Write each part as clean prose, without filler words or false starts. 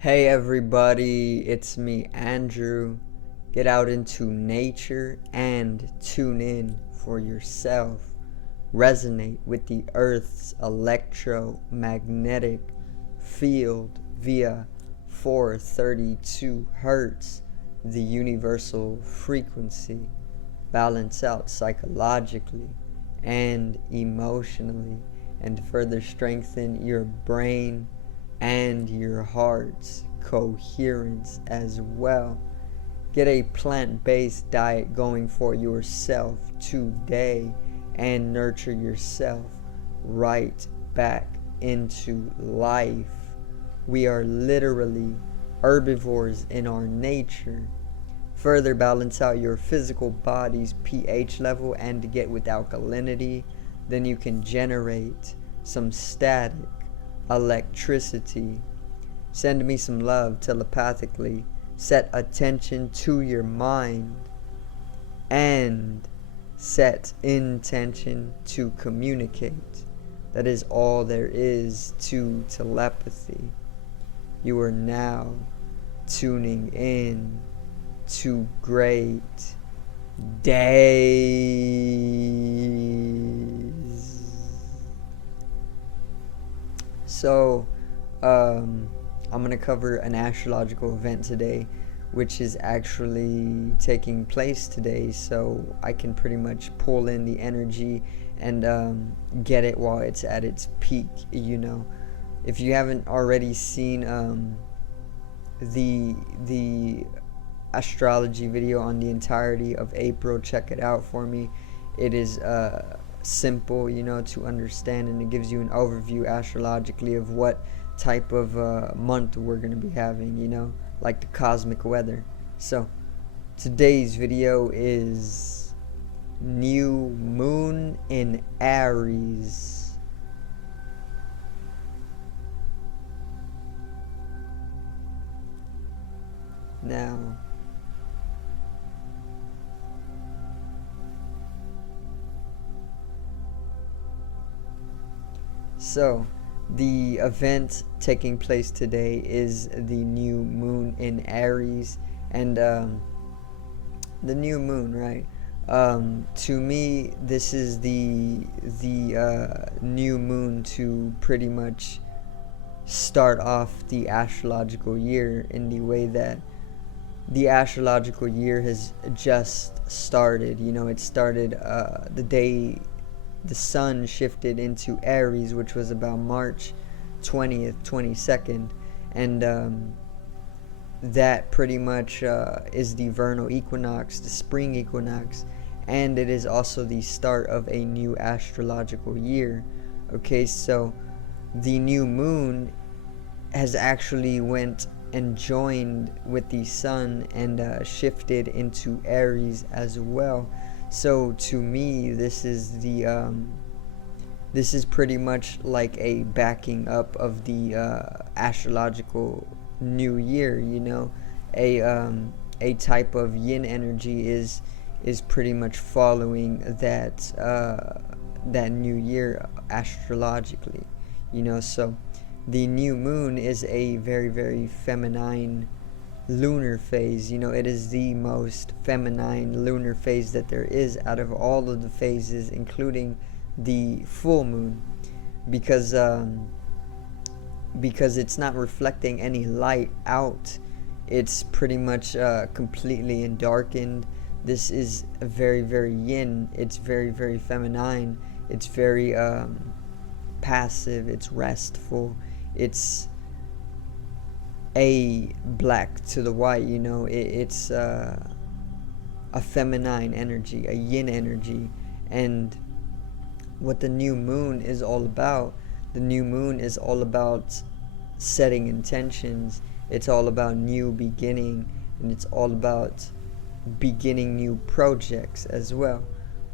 Hey everybody, it's me, Andrew. Get out into nature and tune in for yourself. Resonate with the Earth's electromagnetic field via 432 Hertz, the universal frequency. Balance out psychologically and emotionally, and further strengthen your brain and your heart's coherence as well. Get a plant-based diet going for yourself today and nurture yourself right back into life. We are literally herbivores in our nature. Further balance out your physical body's pH level and to get with alkalinity, then you can generate some static electricity. Send me some love telepathically. Set attention to your mind and set intention to communicate. That is all there is to telepathy. You are now tuning in to great days. So, I'm going to cover an astrological event today, which is actually taking place today, so I can pretty much pull in the energy and get it while it's at its peak, you know. If you haven't already seen the astrology video on the entirety of April, check it out for me. It is simple, you know, to understand, and it gives you an overview astrologically of what type of month we're going to be having, you know, like the cosmic weather. So today's video is new moon in Aries. Now, so the event taking place today is the new moon in Aries, and the new moon, right? To me, this is the new moon to pretty much start off the astrological year in the way that the astrological year has just started. You know, it started the day the sun shifted into Aries, which was about March 20th, 22nd, and that pretty much is the vernal equinox, the spring equinox, and it is also the start of a new astrological year. Okay, so the new moon has actually went and joined with the sun and shifted into Aries as well. So to me, this is pretty much like a backing up of the astrological new year. You know, a type of yin energy is pretty much following that that new year astrologically. You know, so the new moon is a very, very feminine lunar phase. You know, it is the most feminine lunar phase that there is out of all of the phases, including the full moon, because it's not reflecting any light out. It's pretty much completely darkened. This is very, very yin. It's very, very feminine. It's very passive. It's restful. It's a black to the white, you know. It's a feminine energy, a yin energy. And what the new moon is all about, the new moon is all about setting intentions. It's all about new beginning, and it's all about beginning new projects as well.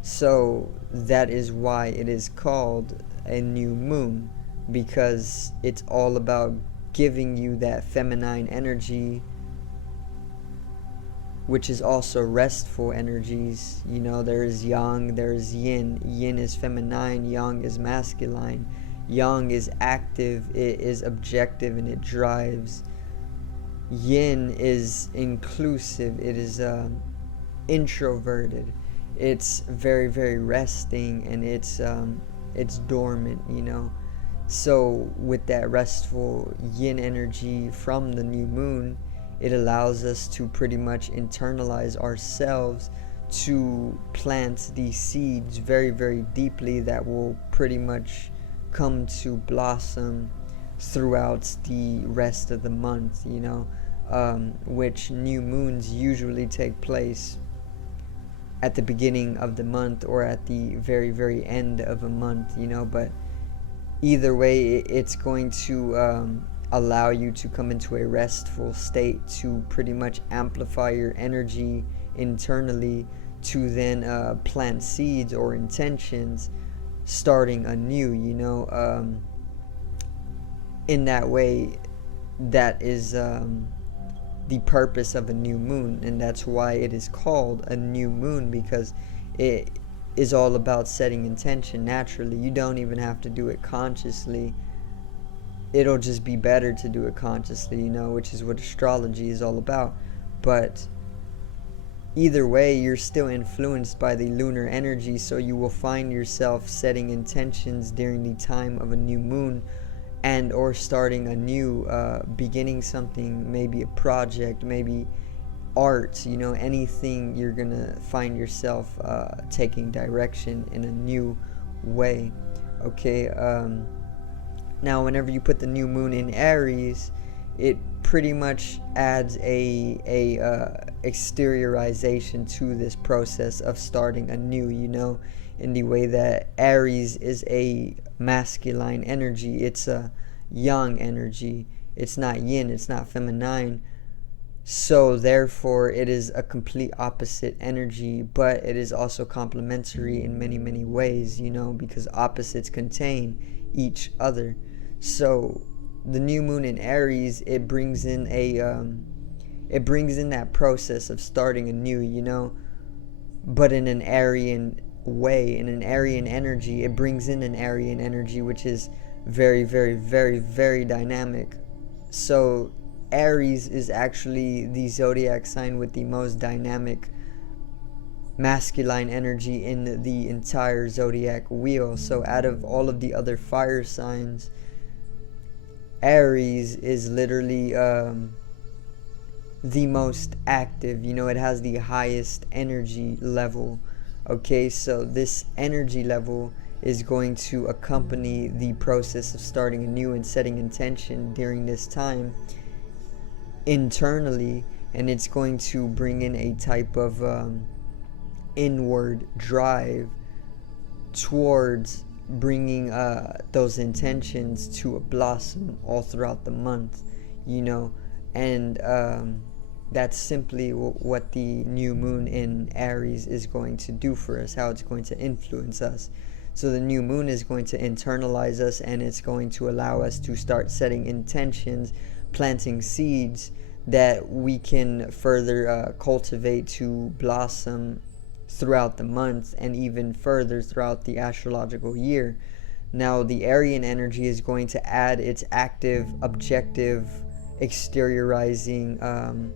So that is why it is called a new moon, because it's all about giving you that feminine energy, which is also restful energies. You know, there is yang, there is yin. Yin is feminine, yang is masculine. Yang is active, it is objective, and it drives Yin is inclusive. It is introverted. It's very, very resting, and it's dormant, you know. So with that restful yin energy from the new moon, it allows us to pretty much internalize ourselves to plant these seeds very, very deeply that will pretty much come to blossom throughout the rest of the month, you know, which new moons usually take place at the beginning of the month or at the very, very end of a month, you know. But either way, it's going to allow you to come into a restful state to pretty much amplify your energy internally to then plant seeds or intentions starting anew, you know. In that way, that is the purpose of a new moon, and that's why it is called a new moon, because it is all about setting intention naturally. You don't even have to do it consciously. It'll just be better to do it consciously, you know, which is what astrology is all about. But either way, you're still influenced by the lunar energy, so you will find yourself setting intentions during the time of a new moon, and or starting anew, beginning something, maybe a project, maybe art, you know, anything. You're gonna find yourself taking direction in a new way. Okay. Now whenever you put the new moon in Aries, it pretty much adds a exteriorization to this process of starting anew, you know, in the way that Aries is a masculine energy. It's a yang energy. It's not yin, it's not feminine. So therefore it is a complete opposite energy, but it is also complementary in many, many ways, you know, because opposites contain each other. So the new moon in Aries, it brings in that process of starting anew, you know, but in an Aryan way, in an Aryan energy. It brings in an Aryan energy which is very, very, very, very dynamic. So Aries is actually the zodiac sign with the most dynamic masculine energy in the entire zodiac wheel. So out of all of the other fire signs, Aries is literally the most active. You know, it has the highest energy level. Okay, so this energy level is going to accompany the process of starting anew and setting intention during this time internally, and it's going to bring in a type of inward drive towards bringing those intentions to a blossom all throughout the month, you know. And that's simply what the new moon in Aries is going to do for us, how it's going to influence us. So the new moon is going to internalize us, and it's going to allow us to start setting intentions, planting seeds that we can further cultivate to blossom throughout the month and even further throughout the astrological year. Now the Aryan energy is going to add its active, objective, exteriorizing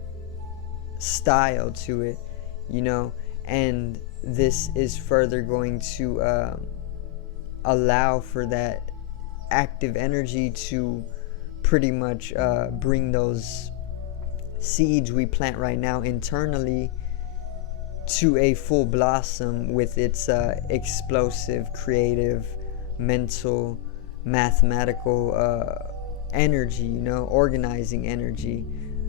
style to it, you know, and this is further going to allow for that active energy to pretty much bring those seeds we plant right now internally to a full blossom with its explosive, creative, mental, mathematical energy, you know, organizing energy.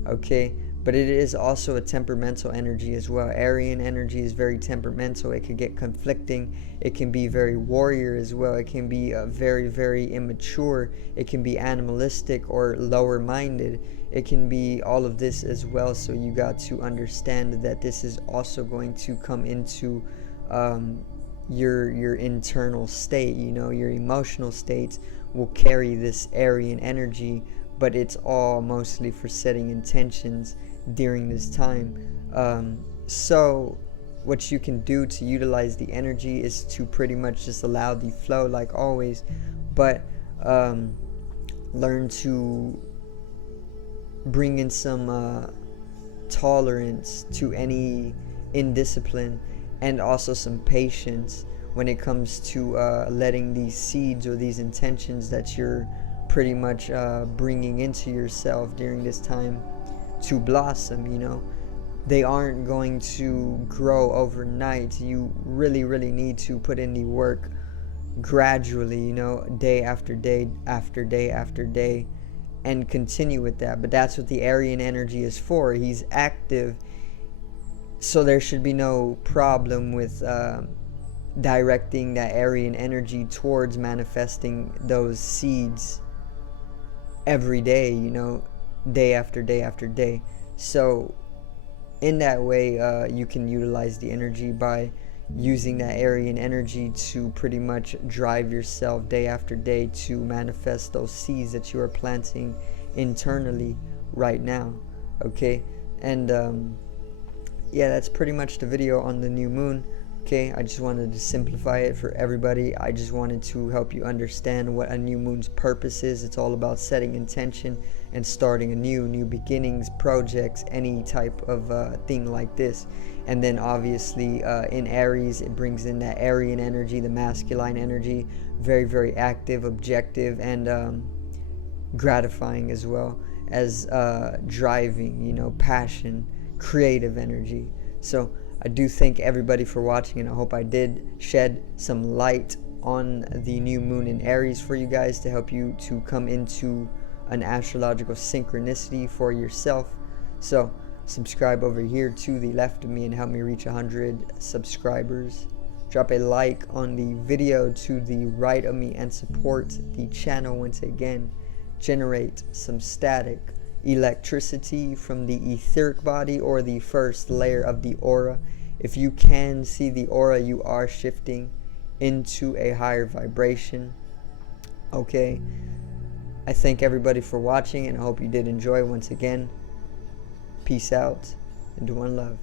Okay, but it is also a temperamental energy as well. Aryan energy is very temperamental. It can get conflicting. It can be very warrior as well. It can be very, very immature. It can be animalistic or lower minded. It can be all of this as well. So you got to understand that this is also going to come into your internal state. You know, your emotional states will carry this Aryan energy, but it's all mostly for setting intentions during this time. So what you can do to utilize the energy is to pretty much just allow the flow like always, but learn to bring in some tolerance to any indiscipline, and also some patience when it comes to letting these seeds or these intentions that you're pretty much bringing into yourself during this time to blossom. They aren't going to grow overnight. You really need to put in the work gradually, day after day after day after day, and continue with that. But that's what the Aryan energy is for. He's active, so there should be no problem with directing that Aryan energy towards manifesting those seeds every day, day after day after day. So in that way, you can utilize the energy by using that Aryan energy to pretty much drive yourself day after day to manifest those seeds that you are planting internally right now. Okay, and yeah, that's pretty much the video on the new moon. Okay, I just wanted to simplify it for everybody. I just wanted to help you understand what a new moon's purpose is. It's all about setting intention and starting anew, new beginnings, projects, any type of thing like this. And then obviously in Aries, it brings in that Aryan energy, the masculine energy, very active, objective, and gratifying, as well as driving, passion, creative energy. So I do thank everybody for watching, and I hope I did shed some light on the new moon in Aries for you guys to help you to come into an astrological synchronicity for yourself. So subscribe over here to the left of me and help me reach 100 subscribers. Drop a like on the video to the right of me and support the channel once again. Generate some static electricity from the etheric body, or the first layer of the aura. If you can see the aura, you are shifting into a higher vibration. Okay, I thank everybody for watching, and I hope you did enjoy. Once again, peace out and one love.